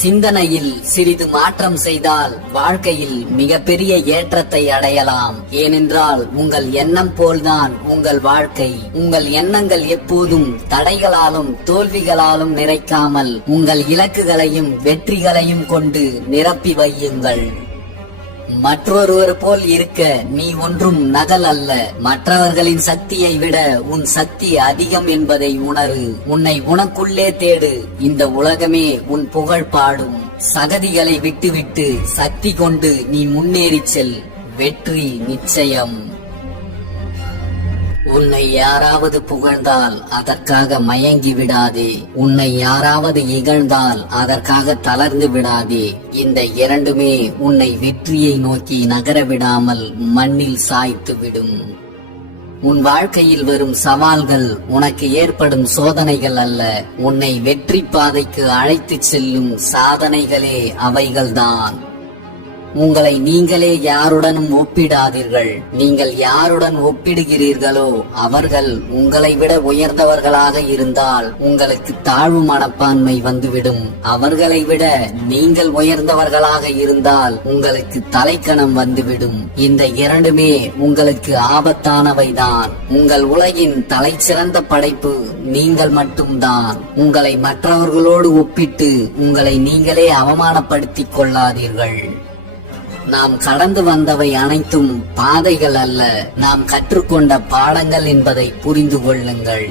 சிந்தனையில் சிறிது மாற்றம் செய்தால் வாழ்க்கையில் மிகப்பெரிய ஏற்றத்தை அடையலாம். ஏனென்றால் உங்கள் எண்ணம் போல்தான் உங்கள் வாழ்க்கை. உங்கள் எண்ணங்கள் எப்போதும் தடைகளாலும் தோல்விகளாலும் நிறைக்காமல் உங்கள் இலக்குகளையும் வெற்றிகளையும் கொண்டு நிரப்பி வையுங்கள். மற்றொருவர் போல் இருக்க நீ ஒன்றும் நகல் அல்ல. மற்றவர்களின் சக்தியை விட உன் சக்தி அதிகம் என்பதை உணரு. உன்னை உனக்குள்ளே தேடு. இந்த உலகமே உன் புகழ் பாடும். சகதிகளை விட்டுவிட்டு சக்தி கொண்டு நீ முன்னேறிச் செல். வெற்றி நிச்சயம். உன்னை யாராவது புகழ்ந்தால் அதற்காக மயங்கி விடாதே. உன்னை யாராவது இகழ்ந்தால் அதற்காக தளர்ந்து விடாதே. இந்த இரண்டுமே உன்னை வெற்றியை நோக்கி நகர விடாமல் மண்ணில் சாய்த்து விடும். உன் வாழ்க்கையில் வரும் சவால்கள் உனக்கு ஏற்படும் சோதனைகள் அல்ல, உன்னை வெற்றி பாதைக்கு அழைத்துச் செல்லும் சாதனைகளே அவைகள்தான். உங்களை நீங்களே யாருடனும் ஒப்பிடாதீர்கள். நீங்கள் யாருடன் ஒப்பிடுகிறீர்களோ அவர்கள் உங்களை விட உயர்ந்தவர்களாக இருந்தால் உங்களுக்கு தாழ்வு மனப்பான்மை வந்துவிடும். அவர்களை விட நீங்கள் உயர்ந்தவர்களாக இருந்தால் உங்களுக்கு தலைக்கணம் வந்துவிடும். இந்த இரண்டுமே உங்களுக்கு ஆபத்தானவைதான். உங்கள் உலகின் தலைச்சிறந்த படைப்பு நீங்கள் மட்டும்தான். உங்களை மற்றவர்களோடு ஒப்பிட்டு உங்களை நீங்களே அவமானப்படுத்திக் கொள்ளாதீர்கள். நாம் கடந்து வந்தவை அனைத்தும் பாதைகள் அல்ல, நாம் கற்றுக்கொண்ட பாடங்கள் என்பதை புரிந்து கொள்ளுங்கள்.